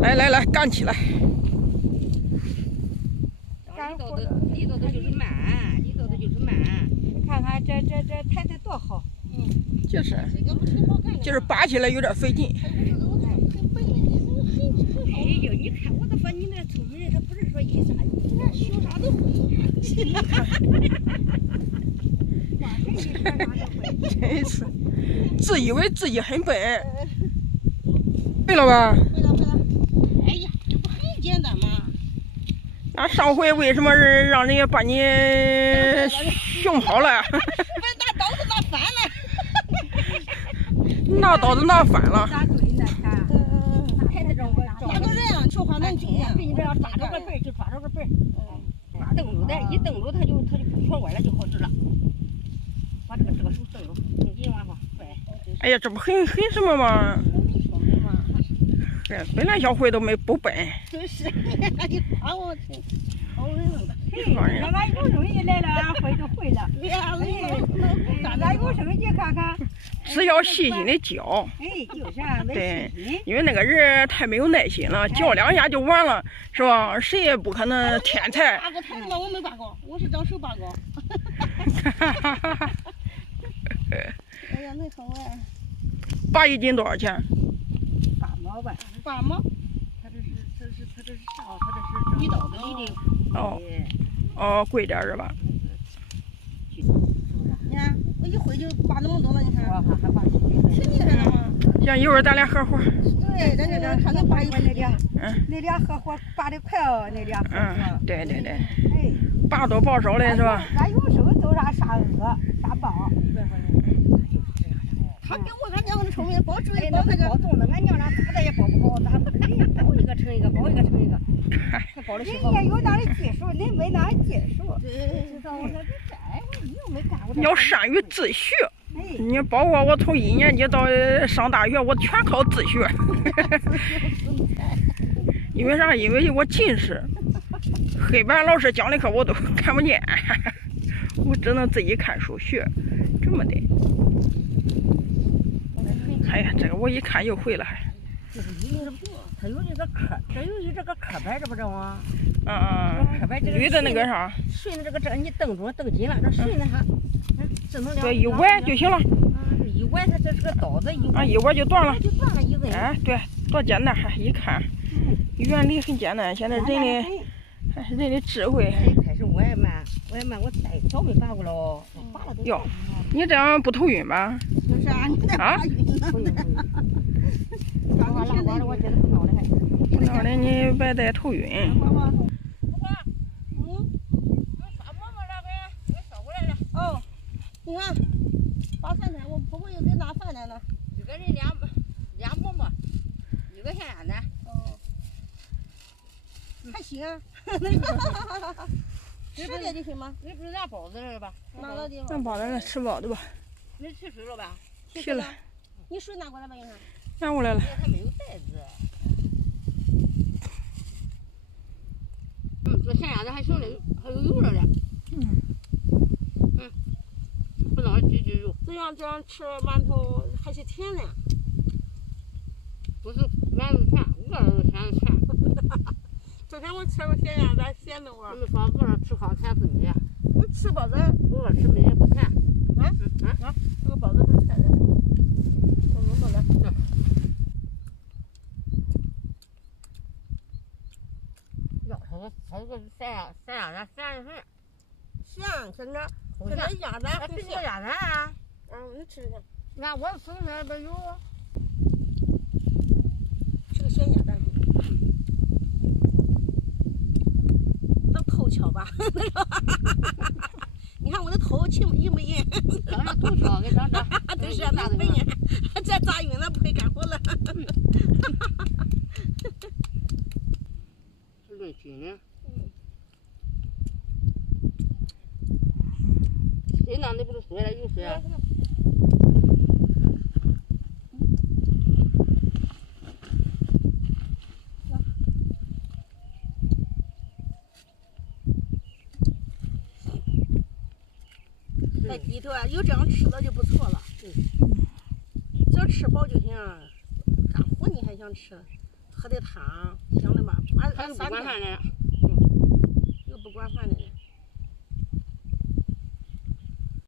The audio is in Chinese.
来来来，干起来！里头的就是慢，里头的就是慢。你看看这抬得多好。就是拔起来有点费劲。哎呦，你看我都说你那聪明人，他不是说一啥一啥学啥都会。真是，自以为自己很笨。会了吧？会了。哎呀，这不很简单吗？那上回为什么让人家把你熊跑了？拿刀子拿反了。拿刀子拿反了。拿对了，看。哪个人啊？说话能听呀？你这要抓着个背就抓着个背。蹬住的，一蹬住他就瘸弯了就好使了。把这个手蹬住，你紧往上拽。哎呀，这不很什么吗？本来小慧都不笨。真是，你夸我去，好人了。俺有手机来了，俺会就会了。俺有手机看看。只要细心的教。哎，就是啊，对，因为那个人太没有耐心了，教2下就完了，是吧？谁也不可能天才。拔过台子吧，我没拔过，我是找手拔过。哎呀，那好哎。拔1斤多少钱？8毛吧。8毛。他这是啥？他这是1刀的1厘。哦，贵点是吧？你看，我一会就拔那么多了，你看。我还拔挺厉害的嘛。行，一会儿咱俩合伙。对，咱就看能拔一那俩，那俩合伙拔得快哦，那俩合伙。对。哎。拔多抱少的是吧？俺有时候都啥鹅，啥包。他比我俺娘的聪明，包这个包那个。包重了，俺娘俩咋的也包不好，咱不可以包一个成一个，包一个成一个。人家有那的技术，恁没那技术。知道我说这你又没干过。你要善于自学。你包括我从1年级到上大学，我全靠自学。因为啥？因为我近视，黑板老师讲的课我都看不见，我只能自己看书学，这么的。哎呀，这个我一看又会了还。就是它有这个壳，这有这个壳板，这不知道吗？壳板这个。捋的那个啥。顺着这个你蹬住蹬紧了，这顺着它，这能对，一崴就行了。一崴它这是个刀子，一崴就断了。就断了一根。哎，对，多简单！还一看，原理很简单。现在人的智慧。开始我也慢，我再早没拔过了。哟，你这样不头晕吧？就是啊，你这拔晕了。我觉得不闹的还。不闹的你别再头晕。哦，你看，拔饭菜，我婆婆又给拿饭来了。一个人俩馍馍，1个咸鸭蛋。哦，还行啊。吃点就行吗？你不是拿包子了吧？拿到地方。那包子吃包子吧。你提水了吧？提了。你水拿过来吧，你看。拿过来了。它没有袋子。这咸鸭蛋还行嘞，还有油了嘞。不能挤肉。这样吃馒头还是甜的。不是馒头甜，我是嫌甜。昨天我吃过咸鸭蛋，咸的味儿。你说我这吃糠甜是你？我吃包子，我吃没不甜。这个包子是甜的。我弄过来。要它这个咸鸭蛋咸的很。咸，现在鸭蛋很咸。鸭蛋啊。你吃一下。那我手上都有。吃个咸鸭蛋。能头敲吧？你看我的头轻硬不硬？当然头敲给当这。真是那笨呀，这砸晕了不会干活了。是论斤的。谁那你不是说了有水啊？在低头啊，有这样吃的就不错了。只要吃饱就行。干活你还想吃？喝的汤，香的嘛。还是不管饭的。有不管饭的。